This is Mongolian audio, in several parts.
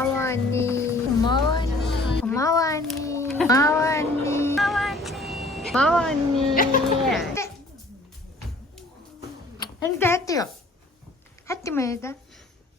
고마워 언니. 고마워 언니. 고마워 언니. 고마워 언니. 고마워 언니. 근데 했대요. 했지 뭐다.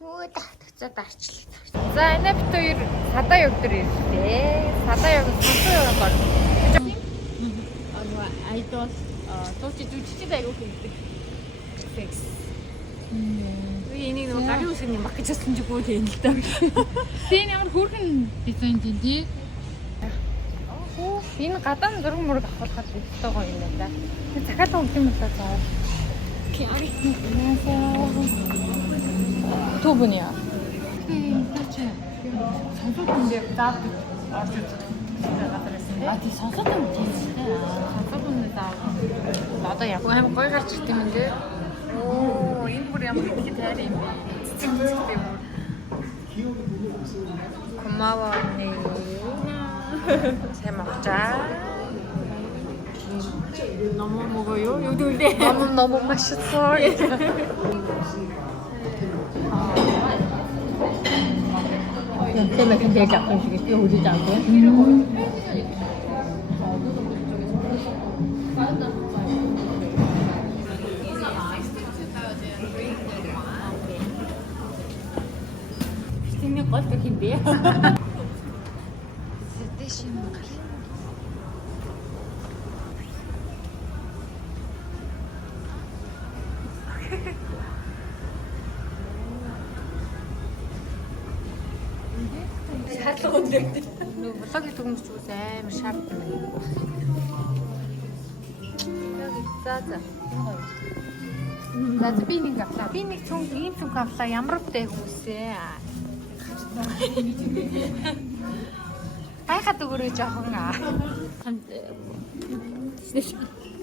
오다 다 арчлаа. За энэ бит хоёр садаа яг дээр ирлээ. Садаа яг сонсоо яг гол. Айдос тууч жүжигчд айгуу хийдэг. Секс. Энийг нэг гарын үсгэн юм баг гэж хэлсэн чи бүр тийм л даа. Тийм ямар хөөрхөн дизайн тий. Энэ гадаан зураг мураг авахлахад ихтэй гоё юм байна. Тэг захаад өгөх юм байна заа. Төвбүниа. Тийм таачаа. Сонсогдсон заад орж ирсэн. тий сонсоод юм тийм үү? Сонсогдсон заа. Одоо яг амар гоё гарч ирт юм дээ. Оо, энэ бүр ямар их тайр юм бэ? Цэцэгтэй бүр. 고마워 언니. 잘 먹자. 너무 먹어요? 요들대. 너무 맛있어. 때문에 근데 약간씩 뛰어오지 않게. 생긴 것 같은데요? шаардлага өндөр. Блогийн төгөмж үз амар шаардсан байна. За. За би нэг авлаа. Би нэг ийм цүнх авлаа. Ямар үтэй хүмүүсээ. Хайхад өгөрөө жоохон аа.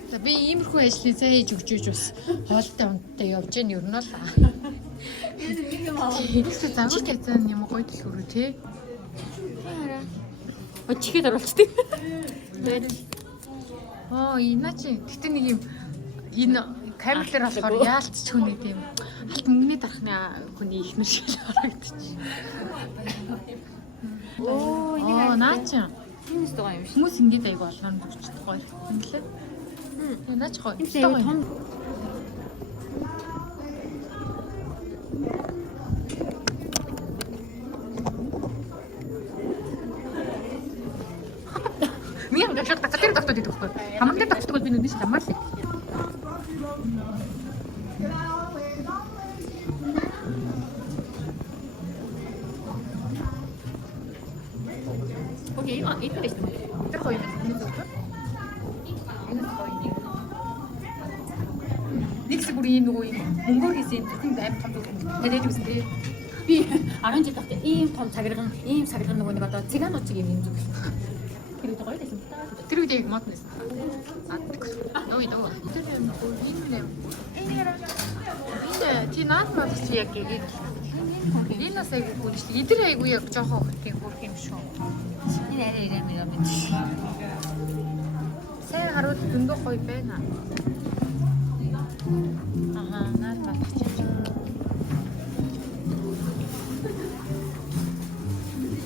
За би иймэрхүү ажлыг заа хийж өгч бас хоолтой унттай явж гэн ер нь л аа. Тэгсэн замч гэсэн юм гоё дэлгүүрөө тий. Чихэд оруулцдаг. Энэ чи гэтээ нэг юм энэ камер дээр болохоор яалтч хүний тийм алт мөнгөний дарахны хүний ихнэр шиг харагдчих. Наача. Юмс байгаа юм шиг. Хүмүүс ингэж аяг болгоно зүгчдэг гоё. Юм лээ. Наач гоё. Миям дэшэр такатэр тахтад идэх байхгүй. Хамаг дээр тахтдаг бол би нүднээс хамаар л. Окей, 이거 있어. Тэр гоё юм. Нэгс бүр ийм нөгөө юм мөнгөөр хийсэн юм аим том тариад үзсэн тий. Би 10 жил тахтай ийм том цагирган, ийм цагирган нөгөө нэг одоо цыганууд чиг юм зүг. Тэр үед гоё байсан. Тэр үед яг мод нэсэн. Дөө. Тэр юм бүр энэ тий наад мадч яг энэ нас айгу гүнш. Идэр айгу яг жоохон их бүрх юм шүү. Энэ арай ирэмээр юм. Сайн харуул зөндөө гоё байна. Наад мадч.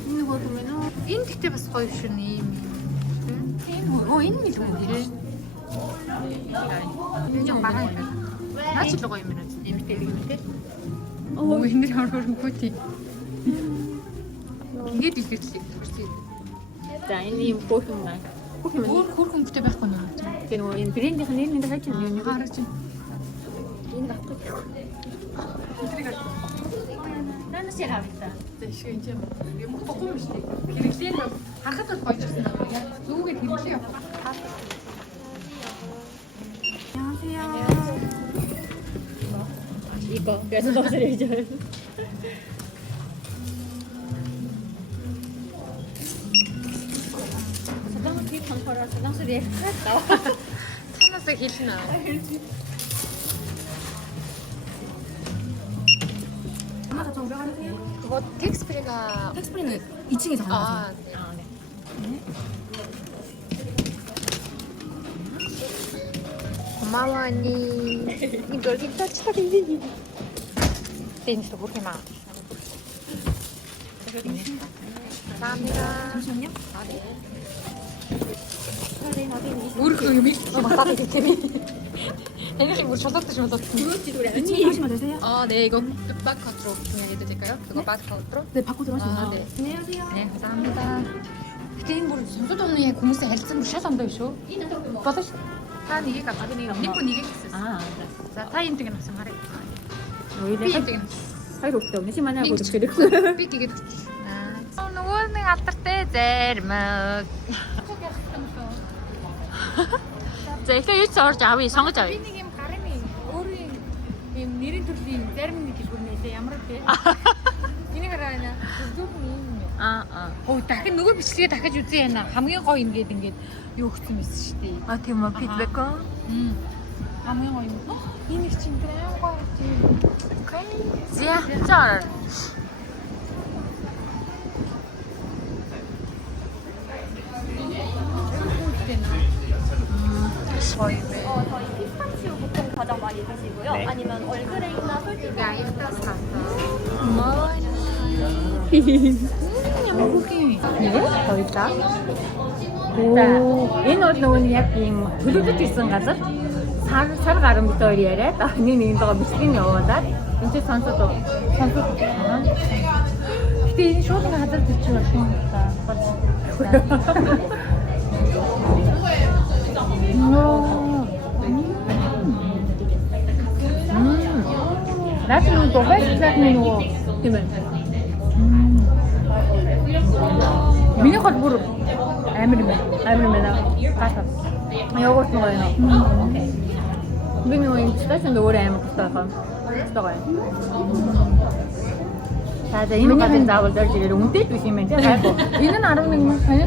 Энэ гоо юм уу? Энэ гэхдээ бас гоё шүү юм. Энэ нь л үү тий. Энэ жоо баган юм. Наач л гоё юм байна. Эмтэй л юм тий. Энэ хөрөнгөө тий. Ингээд илэрчлээ. За энэ юм бүх юм байна. Бүх юм. Хөрөнгөтэй байхгүй юм. Тэр нөгөө энэ брэндийнх нь нэр хайч юм юу? Хараач. Энэ баггүй. Нанас яа авта. Тэш энэ юм бохгүй юм шүү дээ. Хэрэглээ нь харахад бол гоё гэсэн юм. Яг зүгээд хэрэглээ явах. 이거 그래서 너무 잘해줘요. 사장은 뒤 방퍼라 사장 소리에 나와. танаас хэлнэ. 엄마가 좀 오래 그거 텍스프리가 텍스프리는 2층에서 가는 네. 네. 고마워 언니. 이걸 진짜 차리. 댄스 그렇게 막. 감사합니다. 잠시만요. 아, 네. 네, 나중에 우리 그 의미? 맞다, 되게 재미. 애들이 우리 저녁 때 저녁 그렇지 노래. 언니 하시면 되세요? 아, 네, 이거 바카트로 중요해도 될까요? 그거 바카트로? 네, 바꿔 아, 네. 안녕하세요. 네, 감사합니다. Гэин бүр сонсогдооны яг хүмүүстэй харилцсан бүр шал ондоо шүү. Бодож та нэгийг аваад нэг бүр нэгийг гэсэн. 아, За та юм тийг авсан харъя. 오히려 Би юм тийг. хайр өгтөө. Нэшиманы Нэг агуулж ирэх. Би тэгээд аа. Нөгөө нэг алдартай зармаг. За ихээ юуч орж авъя, сонгож Би авъя. нэг юм гарны өөрийн юм нэрийн төрлийн зарим нэг гүрнээсээ ямар вэ? Энийг хараа. Зүгэн юм. Өө дахин нөгөө бичлэгээ дахиж үзье яана. Хамгийн гоё ингээд юу өгсөн байсан шүү дээ. 아, тийм үү, фидбек аа. Хамгийн гоё юм. Энэ их чинь грам гоё тийм. Окей. Зя, зар. гоё. 저희 피스타치오 보통 가장 많이 드시고요. 아니면 얼그레이나 솔티가 야, 이따 샀어. Ямар хөөрхий. 거기다. Энэ бол нөгөө яг юм төлөвлөж ирсэн газар. Сар гарan бит хоёр яриад нэг дэгээ бичлэг явуулаад энэ чинь сонсоод. Гэтэ энэ шууд нэг хазар төч болох юм да. Наад нь дугуйж цааны нөгөө тийм ээ. миний хол бүр амар юм. Амир мэнэ. Гатаа. Йогурт нөгөө юм. Би нөгөө юм сташнд өөр амир тастаа. Тастаа. За энэ гадаа заавал дөрж ирэл үнэтэй биш юм байна тийм хайгуу. Энэ нь 11 мөн 8.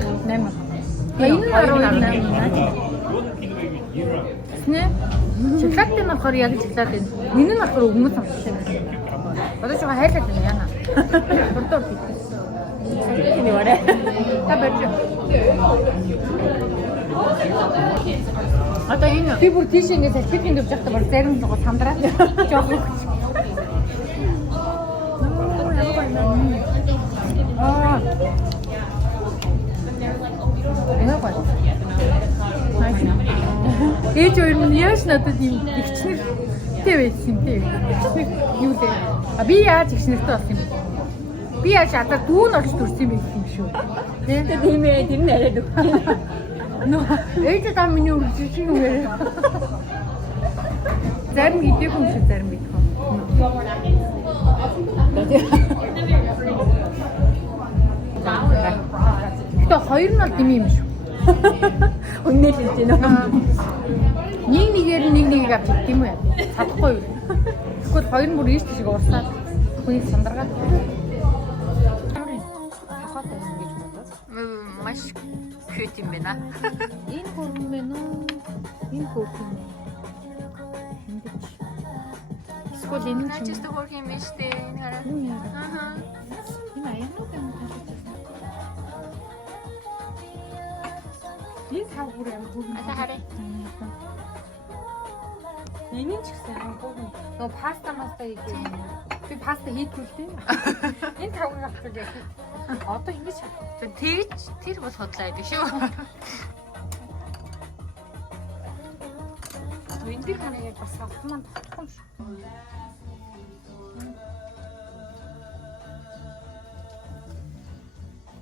Энэ нь 12. Нэ? Шоколад нь болохоор яг шоколад энэ. Энэ нь болохоор өгмөс сонсож байна. Одоо ч хайлаад байна яана. Бүрдөө бит. Тийм үү арай. Та бэж. Одоо энэ Би бүр тийш ингээд салфетын дэвж явахдаа бүр зарим жоо сандраад жоох өгч. Аа. Энэ гоё. Ээж өөр нь яаж надад юм ихчнэртэй байсан юм бэ? Ихчнэр юу вэ? Би яаж ихчнэртэй болсон юм бэ? Би яаж одоо дүүн орж төрсөн юм бэ юм шүү. тийм ээ тэр нь арай дүү. Нөө ээж та миний үржиж шиг юм яриа. Зарим идэхгүй юм шиг зарим идэх юм. Гэтэ хоёр нь бол дими юм шүү. Үнэлж байна. Нэг нэгээр нэг нэгийг авч идэх юм уу? Чадахгүй юу? Тэгвэл хоёр нь бүр ийш шиг уурсаад хүнийг сандаргаад. Маш cute юм байна. Энэ хөрөн мэн үү? Энэ хөрөн мэн. Эсвэл энэ ч юм. хөөх юм биш үү? Энэ хараа. Аа. Энэ аяанууд юм таашаа. Энэ тав бүр юм хөрөн. Ата хараа. Энийг ч гэсэн хөрөн. Нөө паста хийх юм. Би паста хийдгүй л дээ. Энэ тавыг авчихвал яг. Одоо ингэж Тэгж тэр бол хотлаа байдаг шүү. энэ дэр ханыг бас автомат тогтох юм шиг.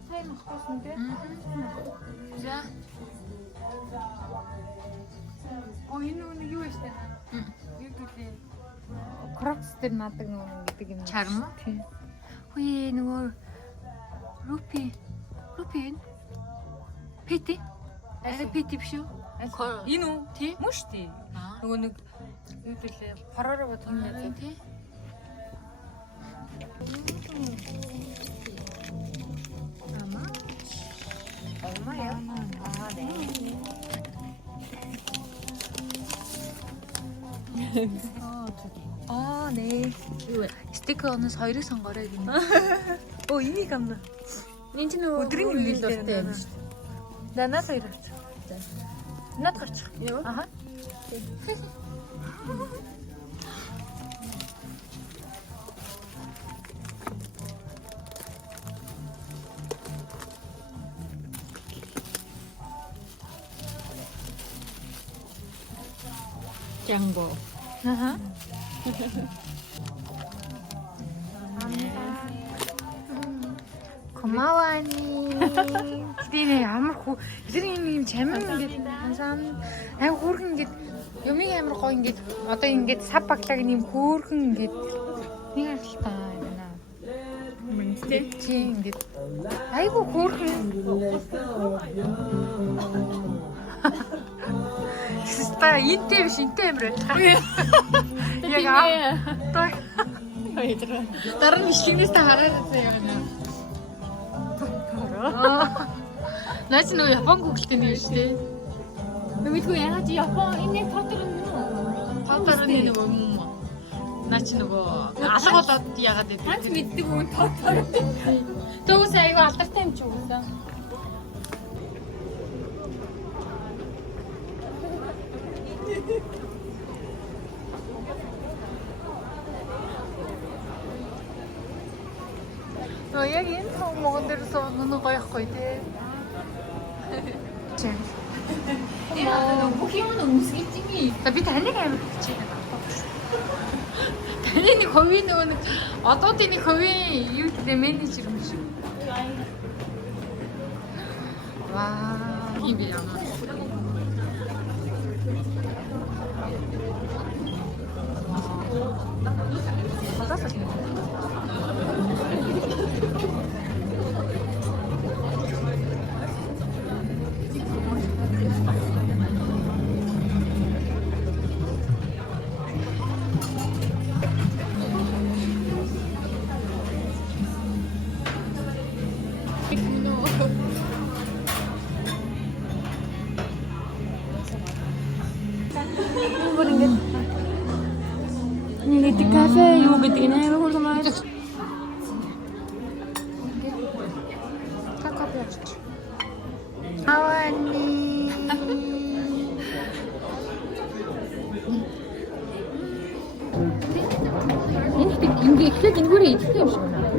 Сайн мохсон дээ. За. Энэ үнэ юу вэ? Юу гэлээ? Крокс дээр надаг нүн гэдэг юм. Чарм уу? Тийм. Хөөе нөгөө Рупи Пити? Арай пити биш үү? Энэ үү? Тий? Мөн шүү дээ. Нөгөө нэг юу гэлээ? Хоророо бод юм яа Тий. Алмаа. Аа, nee. Аа, nee. Стикернээс хоёрыг сонгорой гэнэ. Оо, энийг амна. Энд чинь нөгөө Өдрийн нэмэлт дуртай юм шүү дээ. За, наад хоёр авч. За. Наад гарчих. Юу? Аха. 양보. 아하. 고마워 언니. 기대네 амархуу эзэн юм чамин ингээд сан ай хөөрхөн ингээд юмыг амар гоё ингээд одоо ингээд сав баглаг юм хөөрхөн ингээд нэг арилтаа байна. Мэнтэй. Чи ингээд айгу хөөрхөн. Ста интэй биш интэй амир байна. Яг аа. Дараа нь ишлэгнээс та хараад байгаа юм. Наач нөгөө Япон гуглтэй нэг шүү дээ. Мэдгүй яагаад Япон энэ фотор юм уу? Фотор нөгөө юм. Наач нөгөө алга болоод яагаад гэдэг. Танц мэддэг үү фотор. Төгс айгу алдартай юм чи үсэн. Яг энэ могон дээр сууна гоёхгүй тий. Чим. Яа, бүх юм өмсгий чими. За би таныг амар хичээгээд байна. Таны нэг хувийн нөгөө нэг одоодын нэг хувийн юу гэдэг менежер юм шиг. Ваа, юм яа. Нэг кафе юу гэдэг нэ хургамаа. Какао яач. Авани. Энэ их ингээ ихлээр энгүүрээ идэх юм шиг байна.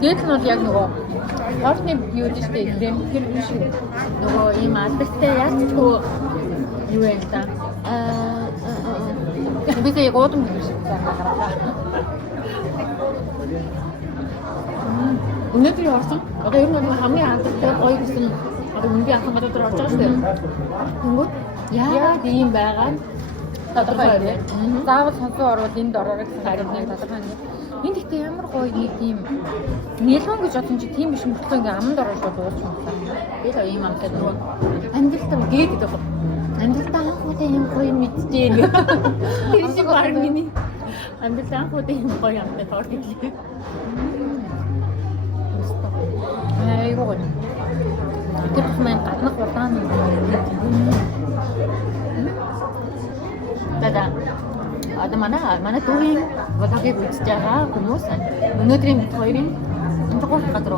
Дээд нь бол яг нөгөө орны юу дэжтэй крем тэр шиг Нөгөө ийм алдартай яачгүй юу вэ та? бид яг удам гэж шиг байна. Өнөөдөр орсон. Одоо ер нь хамгийн алдартай гоё гэсэн одоо үнгийн анхан гадаад орж байгаа шүү дээ. Тэнгүүд яагаад ийм байгаа нь Тодорхой тийм. Заавал сонсоо орвол энд ороорой гэсэн харин нэг тодорхой юм. Энд ихтэй ямар гоё нэг тийм нэлгэн гэж бодсон чи тийм биш мөртлөө ингээм аманд ороод шууд ууч юм байна. би л ийм амтай нөгөө амьдралтаа гээд гэдэг юм. Амьдралтаа анхудаа ийм гоё мэддэг. Тэр шиг баг миний амьдралтаа анхудаа ийм гоё амтай тоор гэхлээ. Айгуу гоё. Тэр хүмүүс гаднах удаан юм. Дада одоо манай дүүгийн влагийг үзэж байгаа хүмүүс өнөөдрийн бид хоёрын энэ гурав газар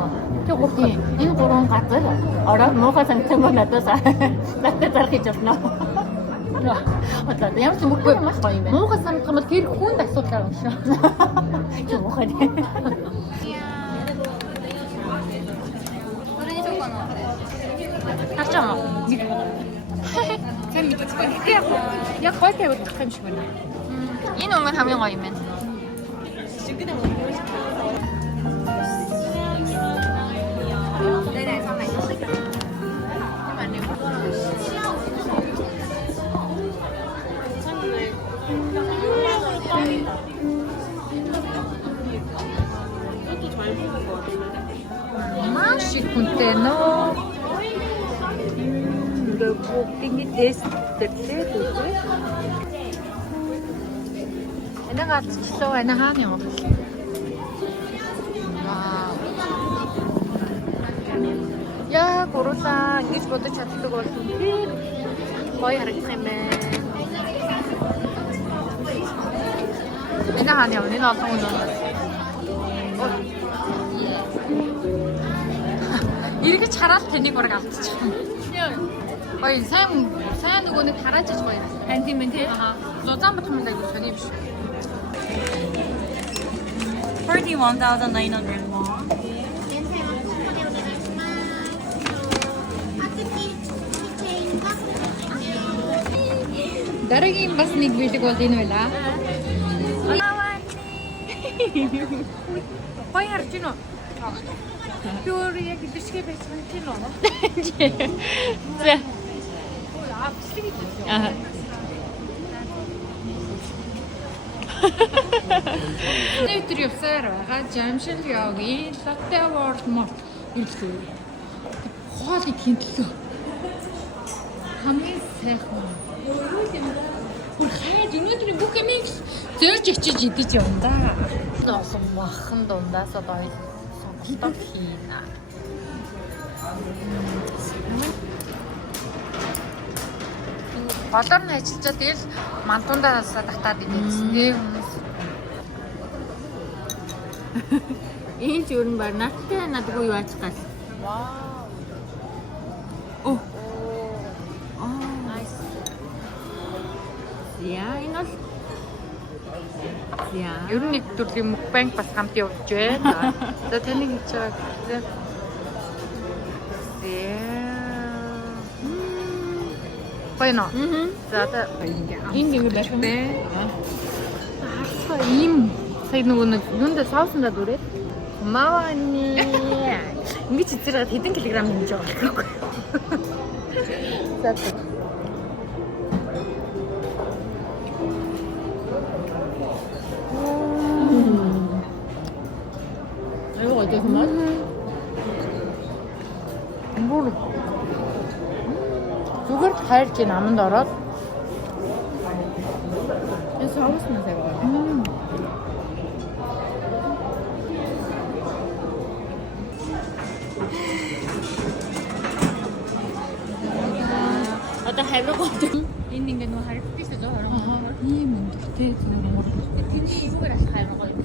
энэ гурван газар ороод муухай санагдсан бол надад зарах гэж байна. Одоо ямар ч мөхгүй маш гоё юм байна. Муухай санагдах юм бол тэр хүнд асуудал юм шүү. Чи муухай. Харчаа. Сайн мэдчихгүй. Яг гоё тавьчих юм шиг байна. Энэ өнгө хамгийн гоё юм байна. Маш их хүнтэй нөө. Бүгдийг тесттэй дүүгээ. Энэ галзчлаа энэ хаана юм бэ? Вау. Яа, гурваа ингэж бодож чаддаг бол үнээр гоё харагдах юм байна. Энэ хаана юм? Энэ олон хүн байна. Иргэж хараад таныг бараг алдчих юм. Ой, сайн нөгөө нэг харааж иж гоё. Анти мен тий. Лозан батмын аяг сони биш. 41,900 won. Дараагийн бас нэг бэлэг бол энэ байла. Хоёр харж гинөө. Пёр яг дэшгэ байсан тийм үү? За. Аа, бичлэг гэж. Аа. Өнөөдөр явсаар байгаа Jamshid Yogi Latte World Mart ирлээ. Хоолыг хинтлээ. Хамгийн сайхан. Бүр хайж өнөөдрийн бүх юмыг зөөрж очиж идэж явна да. Носон махан дундаас одоо сонголтоо хийнэ. Голоор нь ажиллаад тэгэл мантундаас татаад идчихсэн тийм хүмүүс. Энэ ч өрн бар. Надтай надгүй юу аач гал. Оо. Nice. Яа, энэ бол яа. Ер нь нэг төрлийн мукбанк бас хамт явж байна. За таны хийж байгаа гэхлээр Байна. За та Энэ нэг байх юм бэ? аа ийм сая нөгөө нэг юундаа соусондаа дүрээд мавани ингэж хэзээ хэдэн килограмм хэмж байгаа байхгүй. За за. Аюу 어디서 맛? Бүр зүгээр хайрч ин аманд ороод Энэ соус нь заяа. Одоо хайрыг олж. Энэ ингээ нөө хайр биш үү? ийм өндөртэй зүгээр Тэний юугаар хайрыг олж.